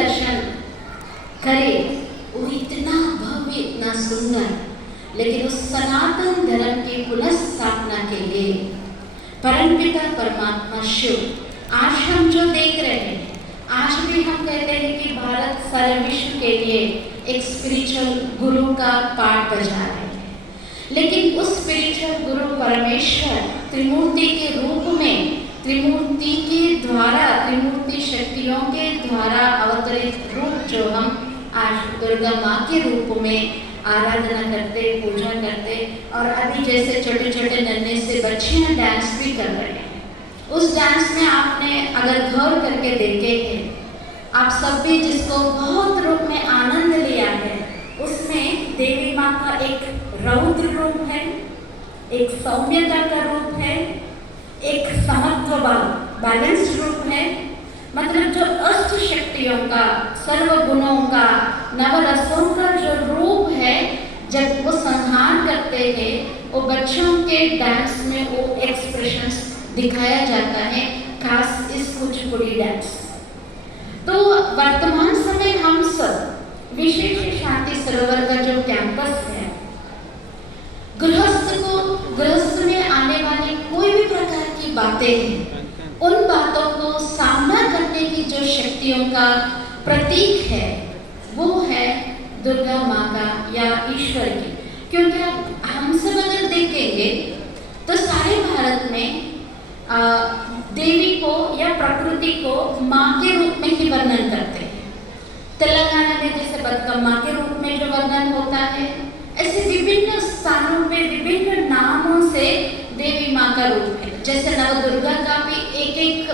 दर्शन करे वो इतना भव्य, इतना सुंदर, लेकिन उस सनातन धर्म की पुनः स्थापना के लिए परमपिता परमात्मा शिव, आज हम जो देख रहे हैं, आज भी हम कहते हैं कि भारत सारे विश्व के लिए एक स्पिरिचुअल गुरु का पाठ बजा रहे हैं, लेकिन उस स्पिरिचुअल गुरु परमेश्वर त्रिमूर्ति के रूप में, त्रिमूर्ति के द्वारा, त्रिमूर्ति शक्तियों के द्वारा अवतरित रूप जो हम आज दुर्गा माँ के रूप में आराधना करते, पूजा करते, और अभी जैसे छोटे छोटे नन्हे से बच्चियाँ डांस भी कर रहे हैं। उस डांस में आपने अगर गौर करके देखे हैं, आप सब भी जिसको बहुत रूप में आनंद लिया है, उसमें देवी माँ का एक रौद्र रूप है, एक सौम्यता का रूप है, एक समत्व बैलेंस रूप है, मतलब जो अष्ट शक्तियों का, सर्व गुणों का, नवरसों का जो रूप है, जब वो संहार करते हैं, वो बच्चों के डांस में वो एक्सप्रेशंस दिखाया जाता है, खास इस कुचिपुड़ी डांस। तो वर्तमान समय हम सब विशेष शांति सरोवर का जो कैंपस है, गृहस्थ में आने वाली कोई भी प्रकार की बातें हैं, उन बातों को सामना करने की जो शक्तियों का प्रतीक है, वो है दुर्गा माँ का या ईश्वर की। क्योंकि हम सब अगर देखेंगे तो सारे भारत में देवी को या प्रकृति को माँ के रूप में ही वर्णन करते हैं। तेलंगाना में जैसे बतकम्मा के रूप में जो वर्णन होता है, ऐसे विभिन्न स्थानों पे विभिन्न नामों से देवी माँ का रूप है। जैसे नवदुर्गा का भी एक एक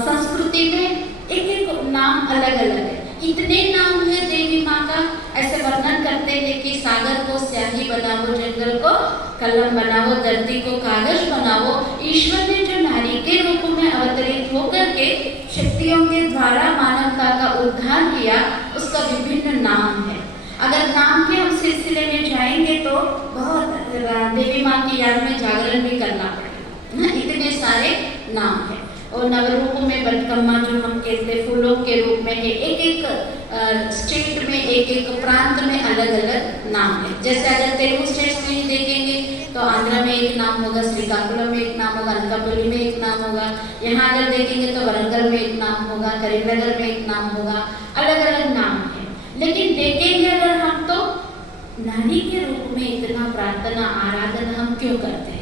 संस्कृति में एक एक नाम अलग अलग है। इतने नाम है देवी माँ का, ऐसे वर्णन करते हैं कि सागर को स्याही बनाओ, जंगल को कलम बनाओ, धरती को कागज बनाओ। ईश्वर ने जो नारी के रूप में अवतरित होकर के शक्तियों के द्वारा मानवता का उद्धार किया, उसका विभिन्न नाम है। अगर नाम के हम सिलसिले में जाएंगे तो बहुत देवी माँ की याद में जागरण भी करना पड़ेगा, इतने सारे नाम है। और नवरूपों में बतकम्मा जो हम कहते फूलों के रूप में है, एक एक स्टेट में, एक एक प्रांत में अलग अलग नाम है। जैसे अगर तेलुगु स्टेट्स में ही देखेंगे तो आंध्र में एक नाम होगा, श्रीकाकुलम में एक नाम होगा, अनकापल्ली में एक नाम होगा। यहाँ अगर देखेंगे तो वरंगल में एक नाम होगा, करीमनगर में एक नाम होगा, अलग अलग नाम है। लेकिन देखेंगे अगर हम तो नारी के रूप में इतना प्रार्थना आराधना हम क्यों करते हैं?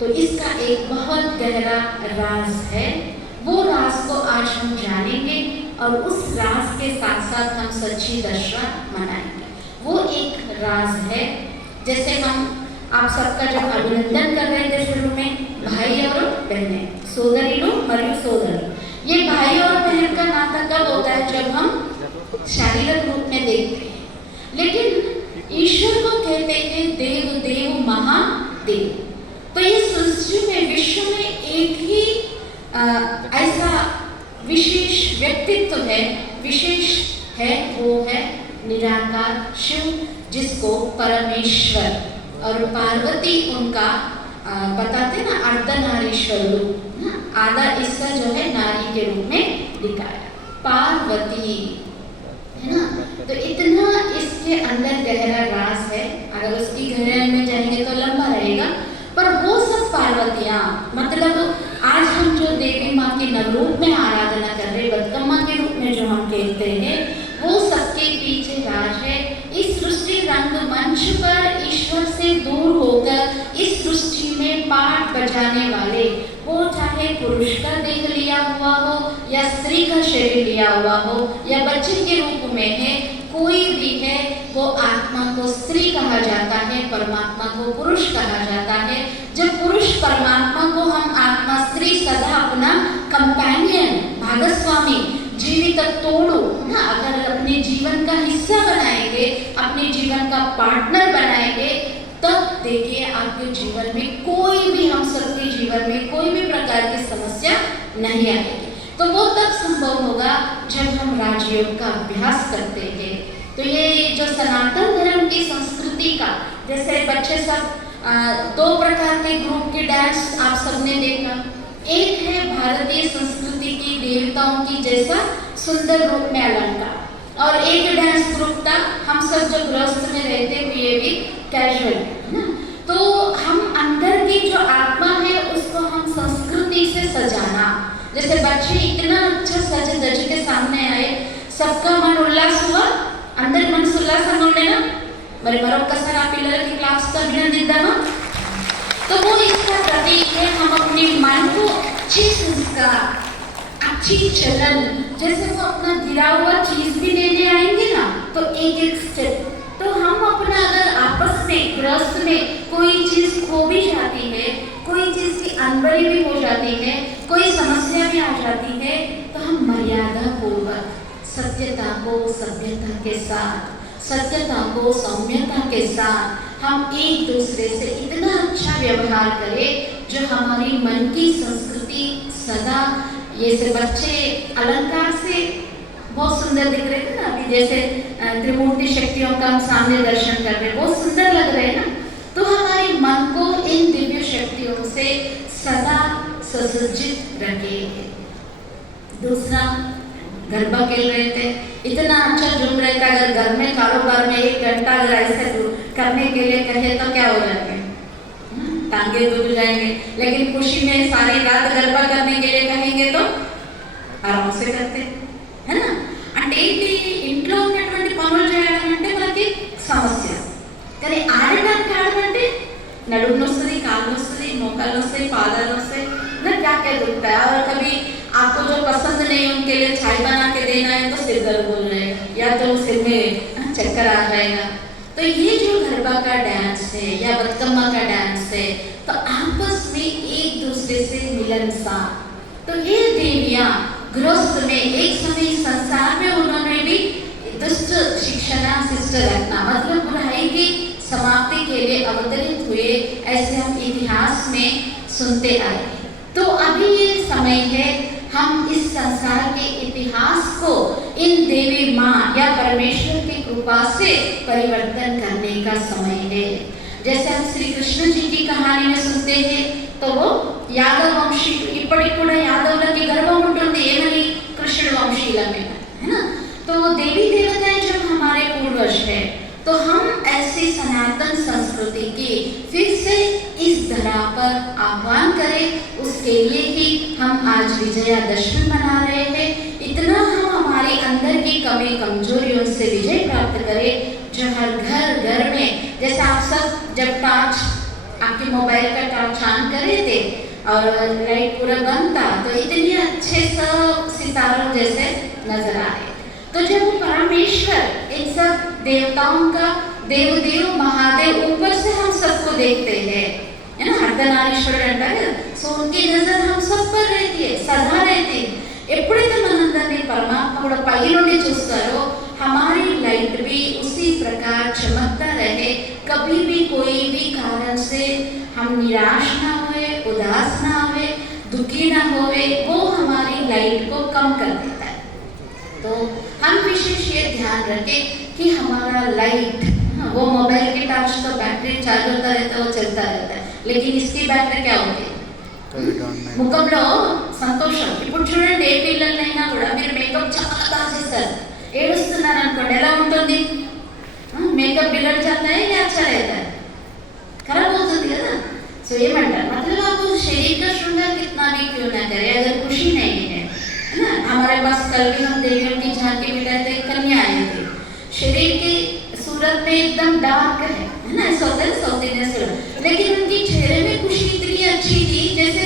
तो इसका एक बहुत गहरा राज है। वो राज को आज हम जानेंगे और उस राज के साथ साथ हम सच्ची दशहरा मनाएंगे। वो एक राज है, जैसे हम आप सबका जब अभिनंदन कर रहे थे शुरू में, भाई और बहनें, सोदरीलो मरियो सोदर, ये भाई और बहन का नाता कब होता है? जब हम शारीरिक रूप में देखते हैं। लेकिन ईश्वर को कहते हैं देव देव महादेव। तो ये सृष्टि में, विश्व में एक ही ऐसा विशेष व्यक्तित्व है, विशेष है, वो है निराकार शिव, जिसको परमेश्वर और पार्वती उनका बताते ना अर्धनारीश्वर रूप, आधा हिस्सा जो है नारी के रूप में दिखाया, पार्वती है ना। तो इतना इसके अंदर गहरा राज है, अगर उसकी गहराई में जाएंगे तो लंबा रहेगा। पर वो सब पार्वतियाँ, मतलब आज हम जो देवी माँ के नवरूप में आराधना कर रहे, बतकम्मा के रूप में जो हम कहते हैं, वो सबके पीछे राज है। इस सृष्टि रंगमंच पर ईश्वर से दूर होकर इस सृष्टि में पाठ बजाने वाले, वो चाहे पुरुष का देह लिया हुआ हो या स्त्री का शरीर लिया हुआ हो या बच्चे के रूप में है, कोई भी है, वो आत्मा को स्त्री कहा जाता है, परमात्मा को पुरुष कहा जाता है। जब पुरुष परमात्मा को हम आत्मा स्त्री सदा अपना कंपेनियन, भागस्वामी, जीवित तोड़ो ना, अगर अपने जीवन का हिस्सा बनाएंगे, अपने जीवन का पार्टनर बनाएंगे, तब देखिए आपके जीवन में कोई भी, हम सबके जीवन में कोई भी प्रकार की समस्या नहीं आएगी। तो वो तब संभव होगा जब हम राजयोग का अभ्यास करते हैं। तो ये जो सनातन धर्म की संस्कृति का, जैसे बच्चे सब दो प्रकार के ग्रुप के डांस आप सबने देखा, एक है भारतीय संस्कृति की देवताओं की जैसा सुंदर रूप में अलंकार, और एक डांस ग्रुप था हम सब जो गृहस्थ में रहते हुए भी कैजुअल है ना। तो हम अंदर की जो आत्मा है उसको हम संस्कृति से सजाना, जैसे बच्चे इतना अच्छा सज धज के सामने आए, सबका मन उल्लास हुआ, అందరి మనసు ఉల్లాసంగా ఉండేనా? మరి మరొకసారి ఆ పిల్లలకి క్లాస్తో అభినందిద్దామా? तो वो इसका प्रतीक है, हम अपने मन को अच्छे संस्कार, अच्छी चलन, जैसे वो अपना गिरा हुआ चीज भी लेने आएंगे ना, तो एक एक स्टेप, तो हम अपना अगर आपस में गृहस्थ में कोई चीज खो भी जाती है, कोई चीज की अनबड़ी भी हो जाती है, कोई समस्या भी आ जाती है, तो हम मर्यादा पूर्वक सत्यता को सभ्यता के साथ, सत्यता को सौम्यता के साथ हम एक दूसरे से इतना अच्छा व्यवहार करें जो हमारी मन की संस्कृति सदा, ये से बच्चे अलंकार से बहुत सुंदर दिख रहे थे ना अभी, जैसे त्रिमूर्ति शक्तियों का हम सामने दर्शन कर रहे हैं, बहुत सुंदर लग रहे हैं ना। तो हमारे मन को इन दिव्य शक्तियों से सदा सुसज्जित रखे। दूसरा, गरबा खेल रहे थे, इतना अच्छा झूम रहे थे, अगर घर में कारोबार में 1 घंटा अगर ऐसे करने के लिए कहे तो क्या हो जाएंगे, टांगे दुख जाएंगे, लेकिन खुशी में सारी रात गरबा करने के लिए कहेंगे तो आराम से करते है ना। అంటే ఏంటి, ఇంట్లో ఉన్నటువంటి పనులు చేయడం అంటే మనకి సమస్య, కానీ ఆడడానికి నడుము నొస్తుంది, కాళ్ళు వస్తుంది, మోకాళ్ళు వస్తాయి, పాదాలు వస్తాయి ना, क्या क्या दुखता है। और कभी आपको जो पसंद नहीं उनके लिए चाय बना के देना है तो सिर दर्द बोल रहे हैं, या तो सिर में चक्कर आ जाएगा। तो ये जो गरबा का डांस है या बतकम्मा का डांस है, तो आपस में एक दूसरे से मिलनसार, तो ये देवियाँ गृहस्थ में एक समय संसार में उन्होंने भी दुष्ट शिक्षणा शिष्ट रखना, मतलब बुराई की समाप्ति के लिए अवतरित हुए, ऐसे हम इतिहास में सुनते आए। तो अभी ये समय है, हम इस संसार के इतिहास को इन देवी माँ या परमेश्वर की कृपा से परिवर्तन करने का समय है। जैसे हम श्री कृष्ण जी की कहानी में सुनते हैं, तो वो यादव वंशी, इప్పటికి కూడా యాదవులకి గర్వం ఉంటుంది ఏమని, कृष्ण वंशीला में है ना। तो देवी देवताएं जब हमारे पूर्वज है, तो हम ऐसी सनातन संस्कृति की फिर से इस धरा पर आह्वान करें, उसके लिए ही हम आज विजयादशमी मना रहे हैं। इतना हम हमारे अंदर की कमी कमजोरियों से विजय प्राप्त करें, जो हर घर घर में, जैसे आप सब जब टॉर्च, आपके मोबाइल का टॉर्च ऑन करे थे और लाइट पूरा बंद था, तो इतने अच्छे सब सितारों जैसे नजर आ रहे। तो जब परमेश्वर इन सब देवताओं का देवदेव महादेव ऊपर से हम सबको देखते हैं, है ना, अर्धनारीश्वर अंటారు, సో उनकी नजर हम सब पर रहती है, सदा रहती है। ఎప్పుడైతే మనందరినీ పరమాత్మ కూడా పై నుండి చూస్తారో, हमारी लाइट भी उसी प्रकार चमकता रहे, कभी भी कोई भी कारण से हम निराश ना हुए, उदास ना हुए, दुखी ना होवे, वो हमारी लाइट को कम कर देता है। तो हम विशेष ये ध्यान रखें कि हमारा लाइट, वो मोबाइल की टॉर्च तो बैटरी चार्ज होता रहता है, वो चलता रहता है, लेकिन इसकी बैटरी क्या होती है, ముఖంలో సంతోషం। ఇప్పుడు చూడండి, ఏ పిల్లలైనా కూడా మీరు మేకప్ చాలా బాగా చేస్తారు, ఏడుస్తున్నారు అనుకోండి, ఎలా ఉంటుంది, మేకప్ బిగड़ जाता है या अच्छा रहता है, खराब होती है ना। सो ఏమంటారు, मतलब आप शरीर का श्रृंगार कितना भी क्यों ना करें, अगर खुशी नहीं है ना। हमारे पास कल भी हम देवियों की झांकी बिठाए थे, कन्या आई थी, शरीर की सूरत में एकदम डार्क है ना, ऐसा होता है साउथ इंडियन सूरत, लेकिन उनकी चेहरे में खुशी इतनी अच्छी थी, जैसे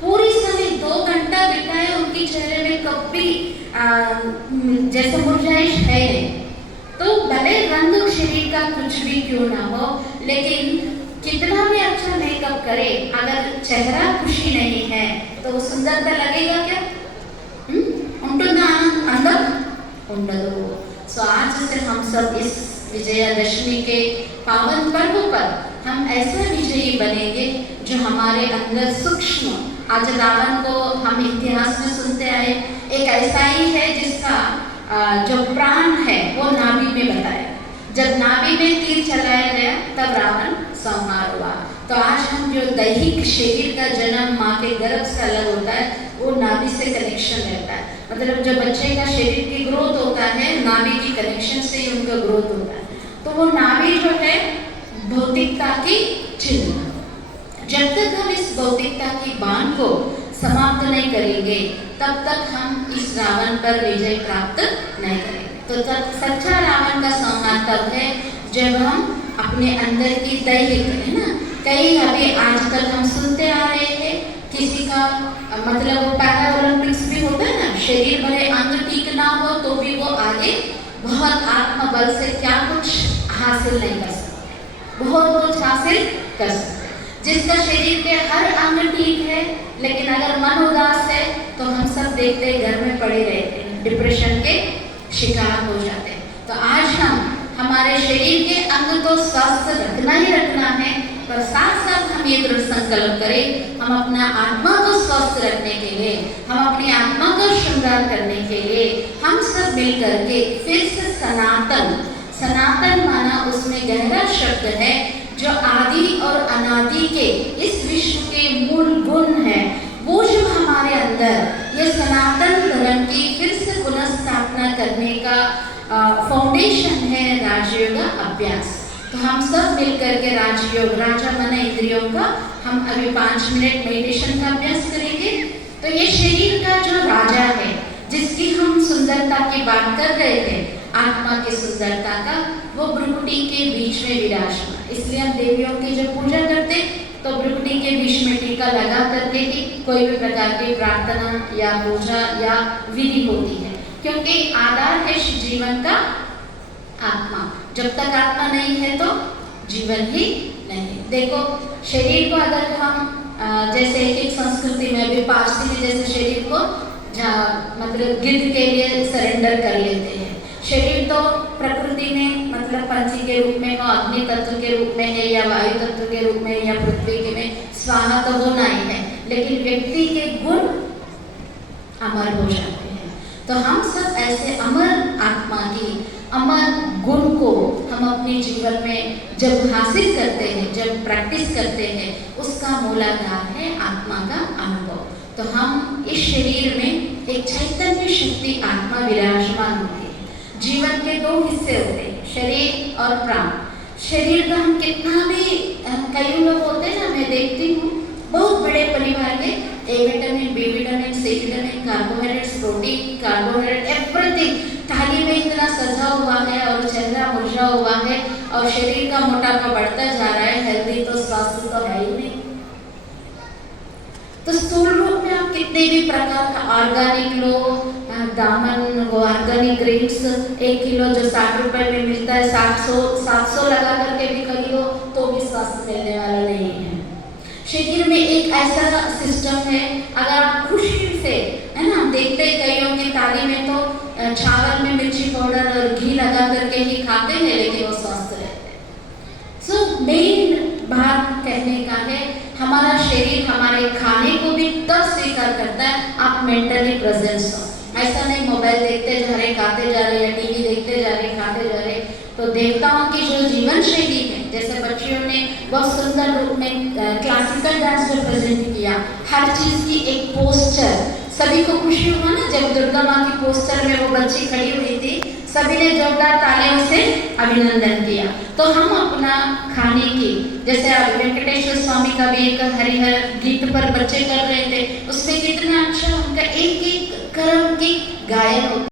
पूरी समय 2 घंटा बिताए, उनके चेहरे में कभी जैसे मुरझाइश है नहीं। तो भले रंग शरीर का कुछ भी क्यों ना हो, लेकिन कितना भी अच्छा मेकअप करे, अगर चेहरा खुशी नहीं है तो वो सुंदरता लगेगा क्या, ఉంటుందా అందం, ఉండదు। सो आज से हम सब इस विजयादशमी के पावन पर्व पर हम ऐसा विजयी बनेंगे जो हमारे अंदर सूक्ष्म, आज रावण को हम इतिहास में सुनते आए, एक ऐसा ही है जिसका जो प्राण है वो नाभि में बताया, जब नाभि में तीर चलाया गया तब रावण संहार हुआ। तो आज हम जो दैहिक शरीर का जन्म माँ के गर्भ से अलग होता है, वो नाभि से कनेक्शन रहता है। मतलब जब बच्चे का शरीर की ग्रोथ होता है, नाभि की कनेक्शन से ही उनका ग्रोथ होता है। तो वो नाभि जो है भौतिकता की चिन्ह। जब तक हम इस भौतिकता की बांध को समाप्त नहीं करेंगे, तब तक हम इस रावण पर विजय प्राप्त नहीं करेंगे। तो तब सच्चा रावण का संहार तब है जब हम अपने अंदर की दैहिक, है ना, कई अभी आजकल हम सुनते आ रहे हैं किसी का मतलब वो पैरा ओलंपिक्स भी होता है ना, शरीर भले अंग ठीक ना हो तो भी वो आगे बहुत आत्मबल से क्या कुछ हासिल नहीं कर सकते, बहुत कुछ हासिल कर सकते। जिसका शरीर के हर अंग ठीक है लेकिन अगर मन उदास है तो हम सब देखते हैं घर में पड़े रहते हैं, डिप्रेशन के शिकार हो जाते हैं। तो आज हम हमारे शरीर के अंग तो स्वस्थ रखना ही रखना है, पर साथ साथ हम ये दृढ़ संकल्प करें, हम अपना आत्मा को स्वस्थ रखने के लिए, हम अपनी आत्मा को श्रृंगार करने के लिए हम सब मिल करके फिर से सनातन, सनातन माना उसमें गहरा शब्द है जो आदि और अनादि के इस विश्व के मूल गुण है, वो जो हमारे अंदर ये सनातन धर्म की फिर से पुनः स्थापना करने का फाउंडेशन है राजयोग अभ्यास। तो हम सब मिलकर के राजयोग, राजा मन इंद्रियों का, हम अभी 5 मिनट मेडिटेशन का अभ्यास करेंगे। तो ये शरीर का जो राजा है, जिसकी हम सुंदरता की बात कर रहे थे, आत्मा की सुंदरता का, वो भ्रुकुटी के बीच में विराजमान। इसलिए हम देवियों की जब पूजा करते तो भ्रुकुटी के बीच में टीका लगा करके ही कोई भी प्रकार की प्रार्थना या पूजा या विधि होती है, क्योंकि आधार है जीवन का आत्मा। जब तक आत्मा नहीं है तो जीवन ही नहीं। देखो शरीर को अगर हम जैसे एक संस्कृति में अभी पारसी में जैसे शरीर को मतलब गिद्ध के लिए सरेंडर कर लेते हैं। शरीर तो प्रकृति में मतलब पंछी के रूप में हो, अग्नि तत्व के रूप में है या वायु तत्व के रूप में या पृथ्वी के में स्वाहा तो होना ही है, लेकिन व्यक्ति के गुण अमर हो जाते हैं। तो हम सब ऐसे अमर आत्मा की अमर गुण को हम अपने जीवन में जब हासिल करते हैं, जब प्रैक्टिस करते हैं, उसका मूलाधार है आत्मा का अनुभव। तो हम इस शरीर में एक चैतन्य शक्ति आत्मा विराजमान होती है। जीवन के 2 हिस्से होते हैं, शरीर और प्राण। शरीर का हम कितना भी, कई लोग होते हैं ना, मैं देखती हूँ बहुत बड़े परिवार के, A vitamin, B vitamin, C vitamin, carbohydrates, protein, carbohydrate, everything thali में इतना सजा हुआ है और चेहरा मुरझा हुआ है और शरीर का मोटापा बढ़ता जा रहा है। हेल्दी तो स्वास्थ्य तो है ही नहीं। तो स्थूल रूप में आप कितने भी प्रकार का ऑर्गेनिक लो, दामन वो ऑर्गेनिक ग्रेन्स 1 किलो जो 60 रुपए में मिलता है, 700 लगा करके भी खरीदो तो भी स्वास्थ्य मिलने वाला नहीं है। शरीर में एक ऐसा सिस्टम है, अगर आप खुशी से, है ना, देखते ही कईयों की थाली में तो चावल में मिर्ची पाउडर और घी लगा करके ही खाते हैं, लेकिन वो स्वस्थ रहते हैं। सो मेन बात कहने का है, हमारा शरीर हमारे खाने को भी तब स्वीकार करता है आप मेंटली प्रेजेंस हो। ऐसा नहीं मोबाइल देखते जा रहे, खाते जा रहे, या टीवी देखते जा रहे, खाते जा रहे। तो देवताओं की जो जीवन शैली है, जैसे बच्चियों ने बहुत सुंदर रूप में क्लासिकल डांस में प्रेजेंट किया, हर चीज की एक पोस्चर, सभी को खुशी हुआ ना जब दुर्गा माँ की पोस्टर में वो बच्ची खड़ी हुई थी, सभी ने जोरदार तालियों से अभिनंदन किया। तो हम अपना खाने की, जैसे अब वेंकटेश्वर स्वामी का भी एक हरिहर गीत पर बच्चे कर रहे थे, उसमें कितना अच्छा उनका एक एक कर्म की गायन होती